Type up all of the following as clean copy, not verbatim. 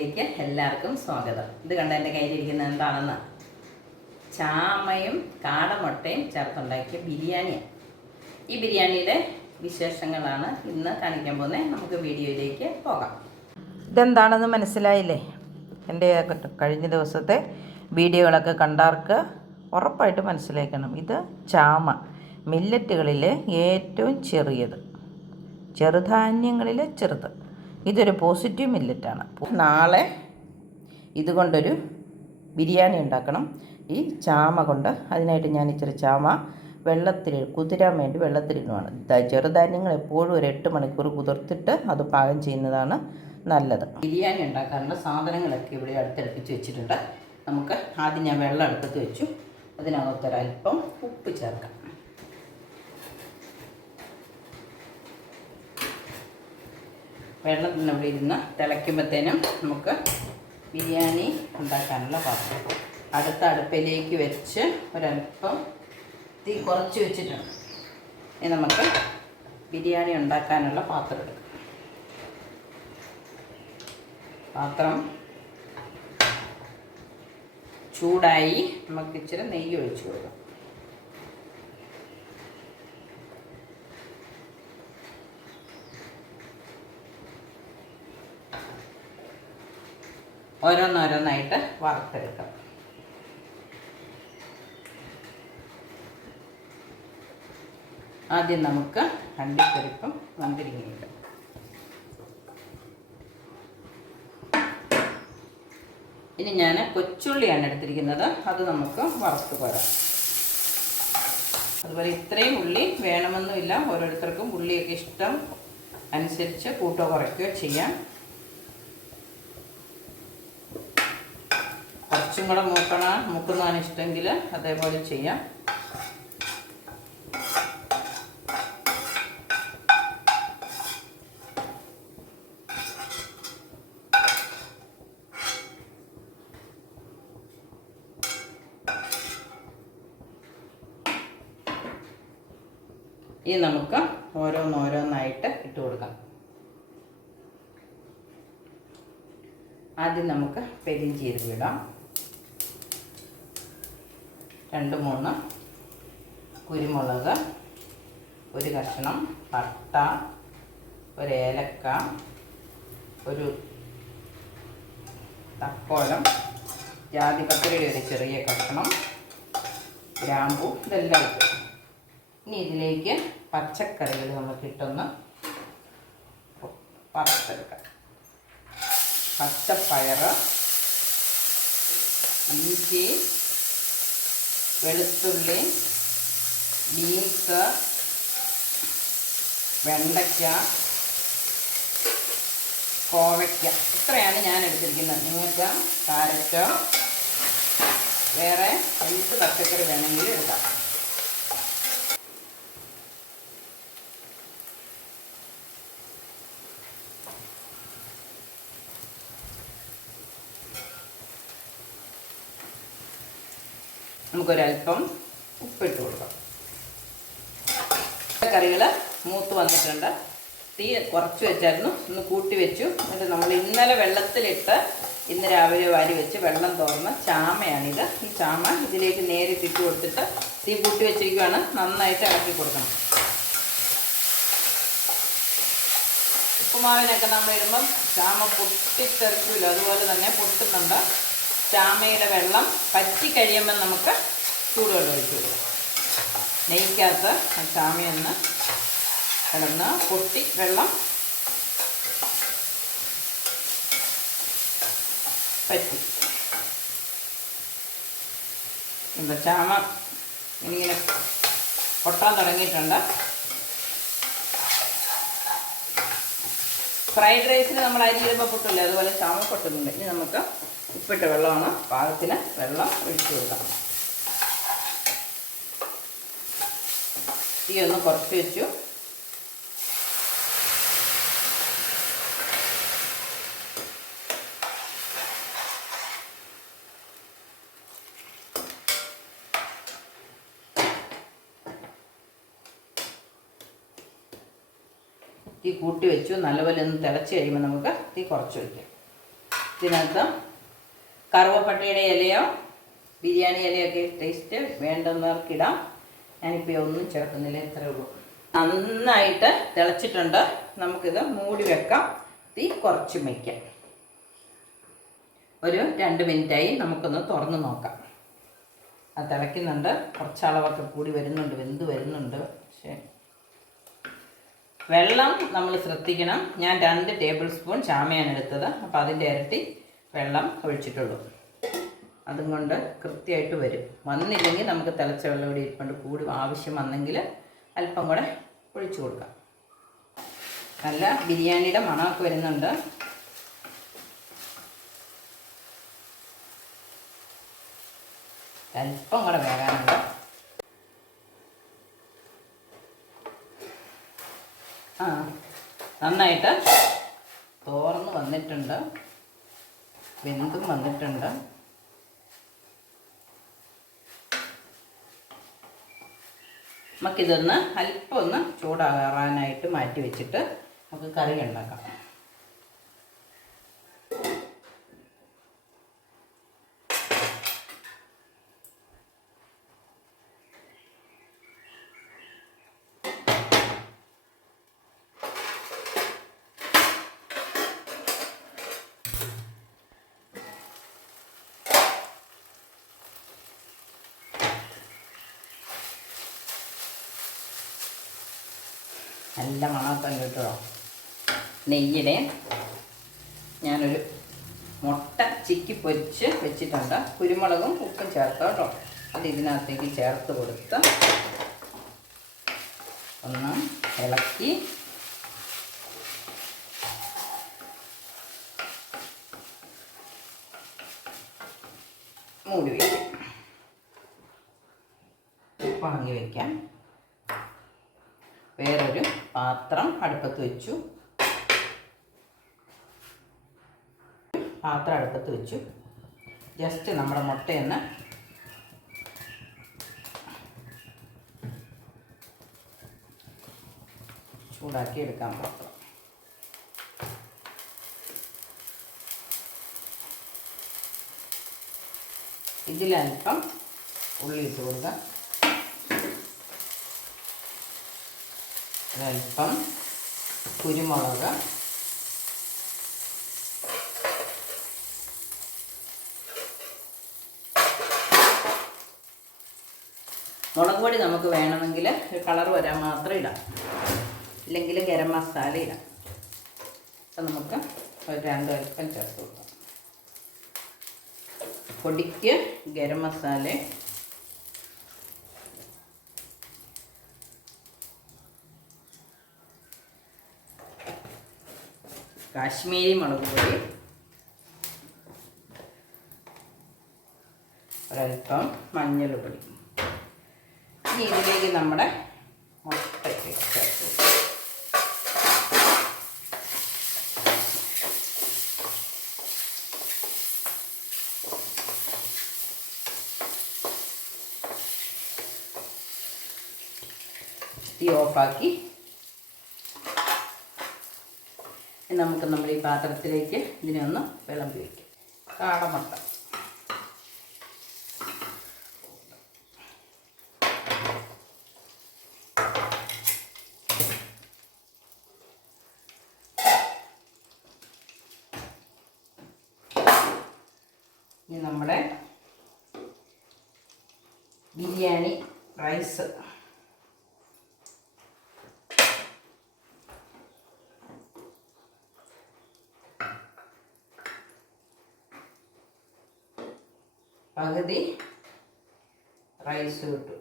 ചാനലിലേക്ക് എല്ലാവർക്കും സ്വാഗതം. ഇത് കണ്ട എൻ്റെ കയ്യിലിരിക്കുന്നത് എന്താണെന്ന് ചാമയും കാടമുട്ടയും ചേർത്തുണ്ടാക്കിയ ബിരിയാണിയാണ്. ഈ ബിരിയാണിയുടെ വിശേഷങ്ങളാണ് ഇന്ന് കാണിക്കാൻ പോകുന്നത്. നമുക്ക് വീഡിയോയിലേക്ക് പോകാം. ഇതെന്താണെന്ന് മനസ്സിലായില്ലേ? എൻ്റെ കഴിഞ്ഞ ദിവസത്തെ വീഡിയോകളൊക്കെ കണ്ടവർക്ക് ഉറപ്പായിട്ട് മനസ്സിലാക്കണം. ഇത് ചാമ, മില്ലറ്റുകളിലെ ഏറ്റവും ചെറിയത്, ചെറുധാന്യങ്ങളിലെ ചെറുത്. ഇതൊരു പോസിറ്റീവ് മില്ലറ്റാണ്. നാളെ ഇതുകൊണ്ടൊരു ബിരിയാണി ഉണ്ടാക്കണം. ഈ ചാമ കൊണ്ട് അതിനായിട്ട് ഞാൻ ഇച്ചിരി ചാമ കുതിരാൻ വേണ്ടി വെള്ളത്തിലിടുവാണ്. ചെറുധാന്യങ്ങൾ എപ്പോഴും ഒരു 8 മണിക്കൂർ കുതിർത്തിട്ട് അത് പാകം ചെയ്യുന്നതാണ് നല്ലത്. ബിരിയാണി ഉണ്ടാക്കാനുള്ള സാധനങ്ങളൊക്കെ ഇവിടെ അടുത്തടുപ്പിച്ച് വെച്ചിട്ടുണ്ട്. നമുക്ക് ആദ്യം ഞാൻ വെള്ളം അടുപ്പത്ത് വെച്ചു. അതിനകത്തൊരല്പം ഉപ്പ് ചേർക്കാം. വെള്ളം ഇവിടെ ഇരുന്ന് തിളയ്ക്കുമ്പോഴത്തേനും നമുക്ക് ബിരിയാണി ഉണ്ടാക്കാനുള്ള പാത്രം അടുത്ത അടുപ്പിലേക്ക് വെച്ച് ഒരല്പം തീ കുറച്ച് വെച്ചിട്ടുണ്ട്. ഇനി നമുക്ക് ബിരിയാണി ഉണ്ടാക്കാനുള്ള പാത്രം എടുക്കാം. പാത്രം ചൂടായി നമുക്ക് ഇച്ചിരി നെയ്യ് ഒഴിച്ചു കൊടുക്കാം. ഓരോന്നോരോന്നായിട്ട് വറുത്തെടുക്കാം. ആദ്യം നമുക്ക് അണ്ടിപ്പരിപ്പും മുന്തിരിങ്ങയും ഇടാം. ഇനി ഞാൻ കൊച്ചുള്ളിയാണ് എടുത്തിരിക്കുന്നത്. അത് നമുക്ക് വറുത്ത് കോരാം. അതുപോലെ ഇത്രയും ഉള്ളി വേണമെന്നുമില്ല. ഓരോരുത്തർക്കും ഉള്ളിയൊക്കെ ഇഷ്ടം അനുസരിച്ച് കൂട്ടോ കുറയ്ക്കുകയോ ചെയ്യാം. കുറച്ചും കൂടെ മൂക്കുന്നതാണ് ഇഷ്ടമെങ്കിൽ അതേപോലെ ചെയ്യാം. ഇനി നമുക്ക് ഓരോന്നോരോന്നായിട്ട് ഇട്ട് കൊടുക്കാം. ആദ്യം നമുക്ക് പെരിഞ്ചീരകം ഇടാം. 2-3 കുരുമുളക്, ഒരു കഷ്ണം പട്ട, ഒരു ഏലക്ക, ഒരു തക്കോലം, ജാതിപത്രിയുടെ ഒരു ചെറിയ കഷ്ണം, ഗ്രാമ്പൂ, ഇതെല്ലാം ഇട്ടു. ഇനി ഇതിലേക്ക് പച്ചക്കറികൾ നമുക്ക് ഇട്ടൊന്ന് വറുത്തെടുക്കാം. പച്ചപ്പയർ, ഇഞ്ചി, വെളുത്തുള്ളി, ബീൻസ്, വെണ്ടയ്ക്ക, കോവയ്ക്ക, ഇത്രയാണ് ഞാൻ എടുത്തിരിക്കുന്നത്. നിങ്ങൾക്ക് കാരറ്റ്, വേറെ എന്ത് പച്ചക്കറി വേണമെങ്കിലും എടുക്കാം. നമുക്കൊരല്പം ഉപ്പിട്ട് കൊടുക്കാം. കറികൾ മൂത്ത് വന്നിട്ടുണ്ട്. തീ കുറച്ച് വെച്ചായിരുന്നു, ഒന്ന് കൂട്ടി വെച്ചു. എന്നിട്ട് നമ്മൾ ഇന്നലെ വെള്ളത്തിലിട്ട് ഇന്ന് രാവിലെ വാരി വെച്ച് വെള്ളം തോർന്ന ചാമയാണിത്. ഈ ചാമ ഇതിലേക്ക് നേരിട്ടിട്ട് കൊടുത്തിട്ട് തീ കൂട്ടി വെച്ചിരിക്കുകയാണ്. നന്നായിട്ട് ഇളക്കി കൊടുക്കണം. ഉപ്പുമാവിനൊക്കെ നമ്മൾ ഇടുമ്പം ചാമ പൊട്ടിത്തെറിക്കില്ല, അതുപോലെ തന്നെ പൊട്ടുന്നുണ്ട്. ചാമയുടെ വെള്ളം പറ്റി കഴിയുമ്പം നമുക്ക് ചൂടുവെള്ളം ഒഴിച്ചു കൊടുക്കും. നെയ്ക്കകത്ത് ചാമയൊന്ന് കിടന്ന് പൊട്ടി വെള്ളം പറ്റി. ഇപ്പം ചാമ ഇങ്ങനെ പൊട്ടാൻ തുടങ്ങിയിട്ടുണ്ട്. ഫ്രൈഡ് റൈസിന് നമ്മൾ അരി ഇടുമ്പോൾ പൊട്ടില്ലേ, അതുപോലെ ചാമ പൊട്ടുന്നുണ്ട്. ഇനി നമുക്ക് ഉപ്പിട്ട വെള്ളമാണ്, പാകത്തിന് വെള്ളം ഒഴിച്ചു കൊടുക്കാം. തീ ഒന്ന് കുറച്ച് വെച്ചു. തീ കൂട്ടി വെച്ചു. നല്ലപോലെ ഒന്ന് തിളച്ച് കഴിയുമ്പോൾ നമുക്ക് തീ കുറച്ച് വയ്ക്കാം. ഇതിനകത്ത് കറുവപ്പട്ടയുടെ ഇലയോ ബിരിയാണി ഇലയൊക്കെ ടേസ്റ്റ് വേണ്ടുന്നവർക്കിടാം. ഞാനിപ്പോൾ ഒന്നും ചേർക്കുന്നില്ല, ഇത്രയേ ഉള്ളൂ. നന്നായിട്ട് തിളച്ചിട്ടുണ്ട്. നമുക്കിത് മൂടി വെക്കാം. തീ കുറച്ച് വയ്ക്കാം. ഒരു 2 മിനിറ്റായി. നമുക്കൊന്ന് തുറന്ന് നോക്കാം. അത് തിളയ്ക്കുന്നുണ്ട്. കുറച്ച് അളവൊക്കെ കൂടി വരുന്നുണ്ട്, വെന്ത് വരുന്നുണ്ട്. പക്ഷേ വെള്ളം നമ്മൾ ശ്രദ്ധിക്കണം. ഞാൻ 2 ടേബിൾ സ്പൂൺ ചാമയാണ് എടുത്തത്. അപ്പോൾ അതിൻ്റെ ഇരട്ടി വെള്ളം ഒഴിച്ചിട്ടുള്ളൂ. അതും കൊണ്ട് കൃത്യമായിട്ട് വരും. വന്നില്ലെങ്കിൽ നമുക്ക് തിളച്ച വെള്ളം കൂടി ഇരിപ്പുണ്ട്. കൂടി ആവശ്യം വന്നെങ്കിൽ അല്പം കൂടെ ഒഴിച്ചു കൊടുക്കാം. നല്ല ബിരിയാണിയുടെ മണമൊക്കെ വരുന്നുണ്ട്. അല്പം കൂടെ വേകാനുണ്ട്. നന്നായിട്ട് തോർന്ന് വന്നിട്ടുണ്ട്, വെന്തും വന്നിട്ടുണ്ട്. നമുക്കിതൊന്ന് അല്പം ഒന്ന് ചൂടാറാനായിട്ട് മാറ്റി വെച്ചിട്ട് നമുക്ക് കറി ഉണ്ടാക്കാം. നല്ല മണമൊക്കെ കിട്ടുമോ? നെയ്യിലെ ഞാനൊരു മുട്ട ചിക്കി പൊരിച്ച് വെച്ചിട്ടുണ്ട്. കുരുമുളകും ഉപ്പും ചേർത്ത് കേട്ടോ. അത് ഇതിനകത്തേക്ക് ചേർത്ത് കൊടുത്ത് ഒന്ന് ഇളക്കി മൂടി വയ്ക്കാം. വാങ്ങി വയ്ക്കാം. വേറൊരു പാത്രം അടുപ്പത്ത് വെച്ചു. ജസ്റ്റ് നമ്മുടെ മുട്ടയൊന്ന് ചൂടാക്കി എടുക്കാൻ പാത്രം. ഇതിലൽപ്പം ഉള്ളി ഇട്ട് കൊടുക്കാം. ഒരൽപ്പം കുരുമുളക്, മുളക് പൊടി നമുക്ക് വേണമെങ്കിൽ കളർ വരാൻ മാത്രം ഇടാം, ഇല്ലെങ്കിൽ ഗരം മസാല ഇടാം. അപ്പം നമുക്ക് ഒരു 2 അല്പം ചേർത്ത് കൊടുക്കാം. പൊടിക്ക് ഗരം മസാല, കാശ്മീരി മുളക് പൊടി, ഒരൽപ്പം മഞ്ഞൾപ്പൊടി. ഇനി ഇതിലേക്ക് നമ്മുടെ മുട്ട ചേർത്ത് തീ ഓഫാക്കി നമുക്ക് നമ്മുടെ ഈ പാത്രത്തിലേക്ക് ഇതിനെ ഒന്ന് വിളമ്പി വയ്ക്കാം. കാടമുട്ട ഇനി നമ്മുടെ ബിരിയാണി റൈസ് പകുതി റൈസ് ഇട്ടു.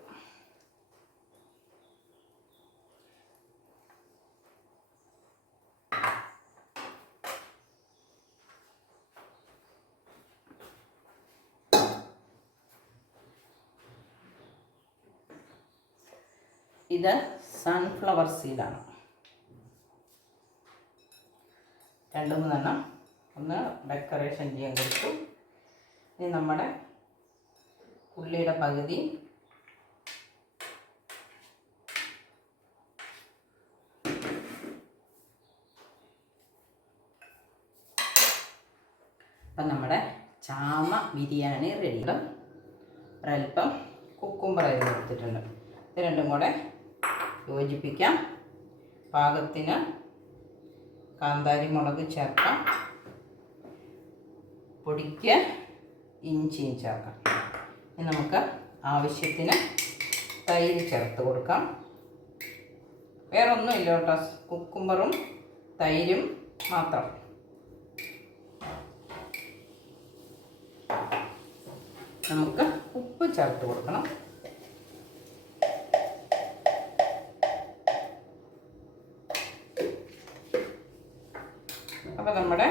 ഇത് സൺഫ്ലവർ സീഡാണ്. 2-3 എണ്ണം ഒന്ന് ഡെക്കറേഷൻ ചെയ്യാൻ കൊടുത്തു. ഇനി നമ്മുടെ ഉള്ളിയുടെ പകുതി, അപ്പം നമ്മുടെ ചാമ ബിരിയാണി റെഡി. ഒരല്പം കുക്കുംബർ അതിൽ എടുത്തിട്ടുണ്ട്. ഇത് രണ്ടും കൂടെ യോജിപ്പിക്കാം. പാകത്തിന് കാന്താരി മുളക് ചേർക്കാം. പൊടിക്ക് ഇഞ്ചിയും ചേർക്കാം. ഇനി നമുക്ക് ആവശ്യത്തിന് തൈര് ചേർത്ത് കൊടുക്കാം. വേറെ ഒന്നുമില്ല കേട്ടോ, കുക്കുംബറും തൈരും മാത്രം. നമുക്ക് ഉപ്പ് ചേർത്ത് കൊടുക്കണം. അപ്പോൾ നമ്മുടെ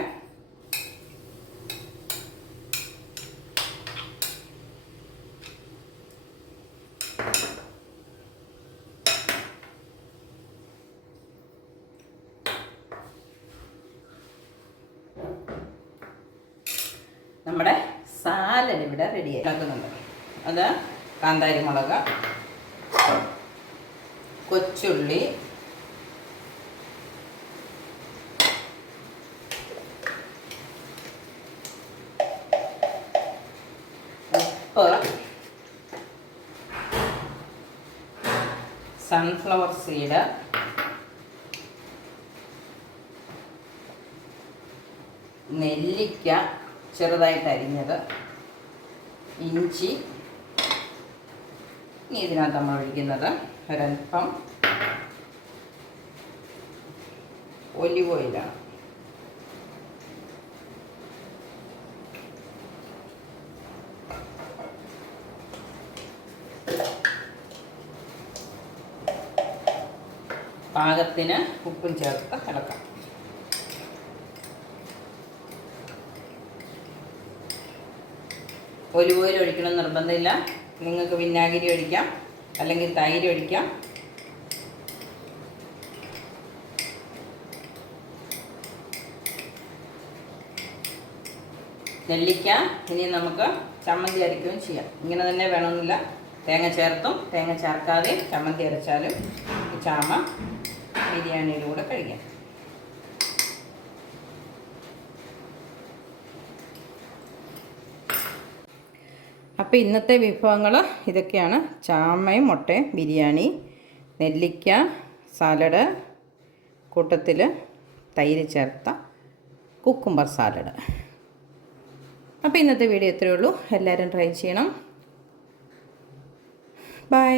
സാലഡ് ഇവിടെ റെഡി ആക്കുന്നുണ്ട്. അത് കാന്താരി മുളക്, കൊച്ചുള്ളി, ഉപ്പ്, സൺഫ്ലവർ സീഡ്, നെല്ലിക്ക ചെറുതായിട്ട് അരിഞ്ഞത്, ഇഞ്ചി. ഇനി ഇതിനകത്ത് നമ്മൾ ഒഴിക്കുന്നത് ഒരൽപ്പം ഒലിവ് ഓയിലാണ്. പാകത്തിന് ഉപ്പും ചേർത്ത് ഇളക്കാം. ഒലിവ് ഓയിൽ ഒഴിക്കണം നിർബന്ധമില്ല. നിങ്ങൾക്ക് വിനാഗിരി ഒഴിക്കാം, അല്ലെങ്കിൽ തൈര് ഒഴിക്കാം. നെല്ലിക്ക ഇനി നമുക്ക് ചമ്മന്തി അരയ്ക്കുകയും ചെയ്യാം. ഇങ്ങനെ തന്നെ വേണമെന്നില്ല, തേങ്ങ ചേർത്തും തേങ്ങ ചേർക്കാതെ ചമ്മന്തി അരച്ചാലും ഈ ചാമ ബിരിയാണിയിലൂടെ കഴിക്കാം. അപ്പോൾ ഇന്നത്തെ വിഭവങ്ങൾ ഇതൊക്കെയാണ്. ചാമയും മുട്ടയും ബിരിയാണി, നെല്ലിക്ക സാലഡ്, കൂട്ടത്തിൽ തൈര് ചേർത്ത കുക്കുംബർ സാലഡ്. അപ്പോൾ ഇന്നത്തെ വീഡിയോ ഇത്രയേ ഉള്ളൂ. എല്ലാവരും ട്രൈ ചെയ്യണം. ബൈ.